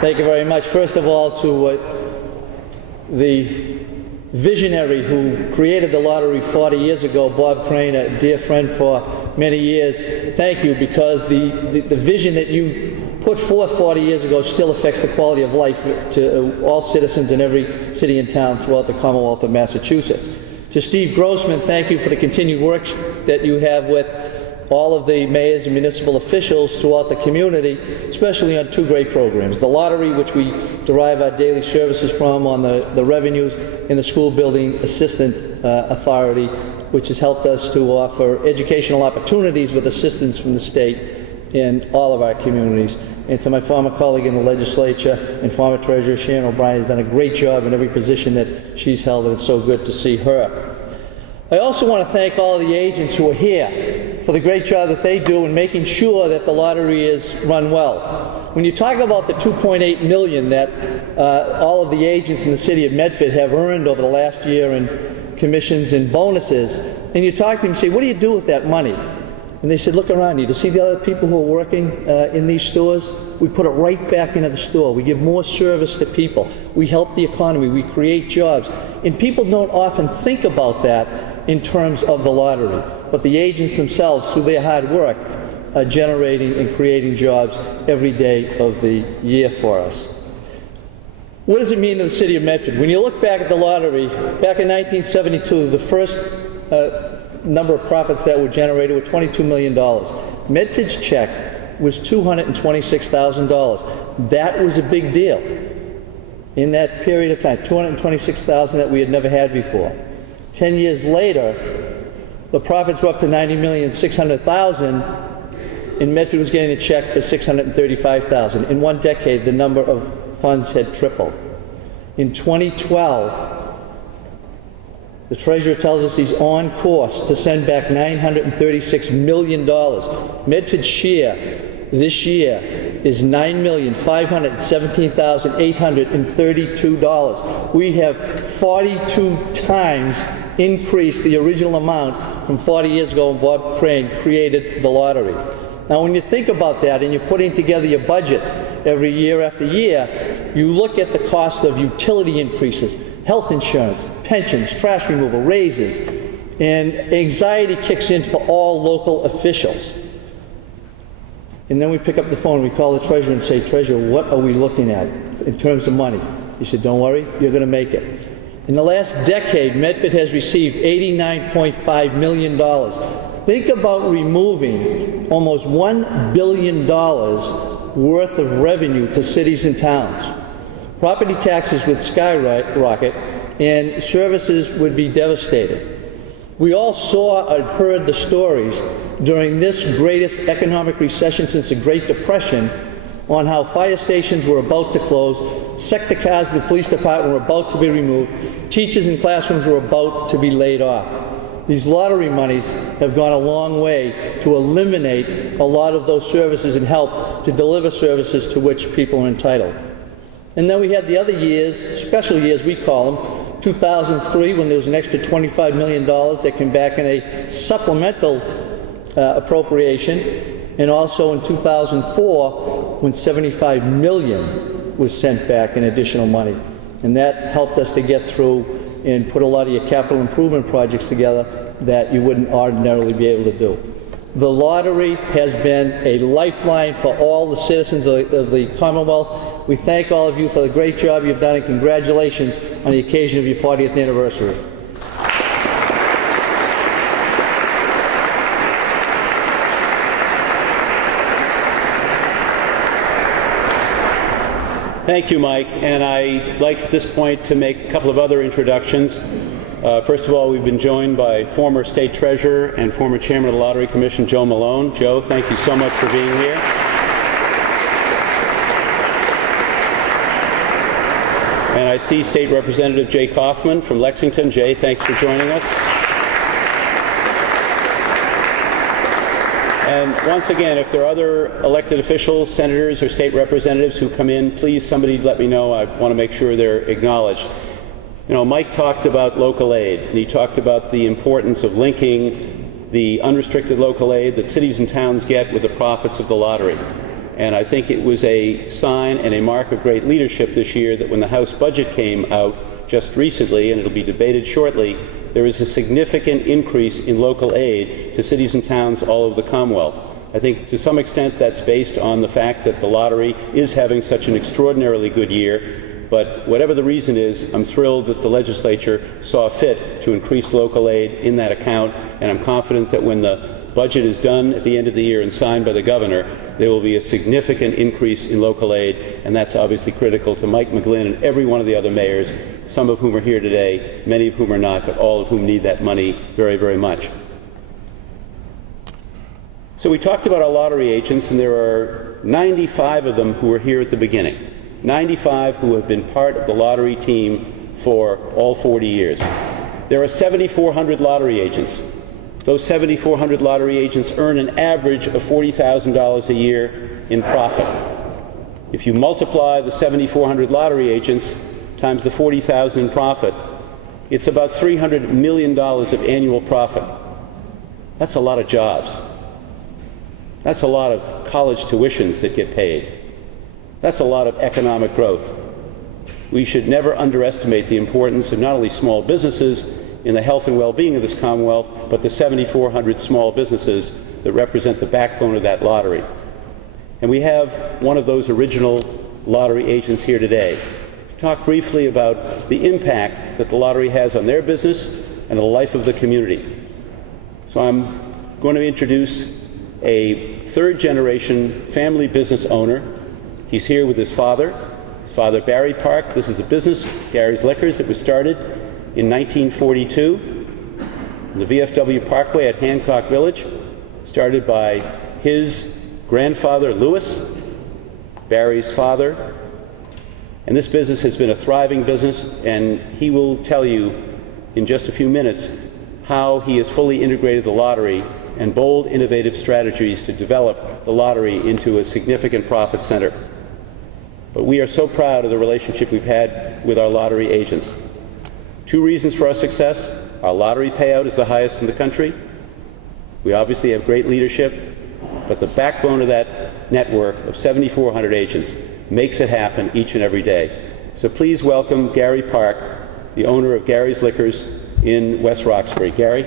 Thank you very much. First of all, to the visionary who created the lottery 40 years ago, Bob Crane, a dear friend for many years, thank you, because the vision that you put forth 40 years ago still affects the quality of life to all citizens in every city and town throughout the Commonwealth of Massachusetts. To Steve Grossman, thank you for the continued work that you have with all of the mayors and municipal officials throughout the community, especially on two great programs. The lottery, which we derive our daily services from on the revenues, and the School Building Assistant Authority, which has helped us to offer educational opportunities with assistance from the state in all of our communities. And to my former colleague in the legislature and former treasurer, Sharon O'Brien, has done a great job in every position that she's held, and it's so good to see her. I also want to thank all of the agents who are here for the great job that they do in making sure that the lottery is run well. When you talk about the $2.8 million that all of the agents in the city of Medford have earned over the last year in commissions and bonuses, and you talk to them and say, what do you do with that money? And they said, look around you. To see the other people who are working in these stores, we put it right back into the store. We give more service to people. We help the economy. We create jobs. And people don't often think about that in terms of the lottery. But the agents themselves, through their hard work, are generating and creating jobs every day of the year for us. What does it mean to the city of Medford? When you look back at the lottery, back in 1972, the first number of profits that were generated were $22 million. Medford's check was $226,000. That was a big deal in that period of time, $226,000 that we had never had before. 10 years later, the profits were up to $90,600,000, and Medford was getting a check for $635,000. In one decade, the number of funds had tripled. In 2012, the treasurer tells us he's on course to send back $936 million. Medford's share this year is $9,517,832. We have 42 times increased the original amount from 40 years ago when Bob Crane created the lottery. Now, when you think about that and you're putting together your budget every year after year, you look at the cost of utility increases, health insurance, pensions, trash removal, raises, and anxiety kicks in for all local officials. And then we pick up the phone, we call the treasurer and say, Treasurer, what are we looking at in terms of money? He said, don't worry, you're going to make it. In the last decade, Medford has received $89.5 million. Think about removing almost $1 billion worth of revenue to cities and towns. Property taxes would skyrocket and services would be devastated. We all saw and heard the stories during this greatest economic recession since the Great Depression on how fire stations were about to close, sector cars in the police department were about to be removed, teachers in classrooms were about to be laid off. These lottery monies have gone a long way to eliminate a lot of those services and help to deliver services to which people are entitled. And then we had the other years, special years we call them, 2003 when there was an extra $25 million that came back in a supplemental appropriation, and also in 2004 when $75 million was sent back in additional money. And that helped us to get through and put a lot of your capital improvement projects together that you wouldn't ordinarily be able to do. The lottery has been a lifeline for all the citizens of the Commonwealth. We thank all of you for the great job you've done, and congratulations on the occasion of your 40th anniversary. Thank you, Mike. And I'd like at this point to make a couple of other introductions. First of all, we've been joined by former State Treasurer and former Chairman of the Lottery Commission, Joe Malone. Joe, thank you so much for being here. And I see State Representative Jay Kaufman from Lexington. Jay, thanks for joining us. And once again, if there are other elected officials, senators, or state representatives who come in, please somebody let me know. I want to make sure they're acknowledged. You know, Mike talked about local aid, and he talked about the importance of linking the unrestricted local aid that cities and towns get with the profits of the lottery. And I think it was a sign and a mark of great leadership this year that when the House budget came out just recently, and it'll be debated shortly, there is a significant increase in local aid to cities and towns all over the Commonwealth. I think to some extent that's based on the fact that the lottery is having such an extraordinarily good year, but whatever the reason is, I'm thrilled that the legislature saw fit to increase local aid in that account, and I'm confident that when the budget is done at the end of the year and signed by the governor, there will be a significant increase in local aid, and that's obviously critical to Mike McGlynn and every one of the other mayors, some of whom are here today, many of whom are not, but all of whom need that money very, very much. So we talked about our lottery agents, and there are 95 of them who were here at the beginning, 95 who have been part of the lottery team for all 40 years. There are 7,400 lottery agents. Those 7,400 lottery agents earn an average of $40,000 a year in profit. If you multiply the 7,400 lottery agents times the $40,000 in profit, it's about $300 million of annual profit. That's a lot of jobs. That's a lot of college tuitions that get paid. That's a lot of economic growth. We should never underestimate the importance of not only small businesses in the health and well-being of this Commonwealth, but the 7,400 small businesses that represent the backbone of that lottery. And we have one of those original lottery agents here today to talk briefly about the impact that the lottery has on their business and the life of the community. So I'm going to introduce a third-generation family business owner. He's here with his father Barry Park. This is a business, Gary's Liquors, that was started in 1942, the VFW Parkway at Hancock Village, started by his grandfather, Lewis, Barry's father. And this business has been a thriving business, and he will tell you in just a few minutes how he has fully integrated the lottery and bold, innovative strategies to develop the lottery into a significant profit center. But we are so proud of the relationship we've had with our lottery agents. Two reasons for our success. Our lottery payout is the highest in the country. We obviously have great leadership, but the backbone of that network of 7,400 agents makes it happen each and every day. So please welcome Gary Park, the owner of Gary's Liquors in West Roxbury. Gary.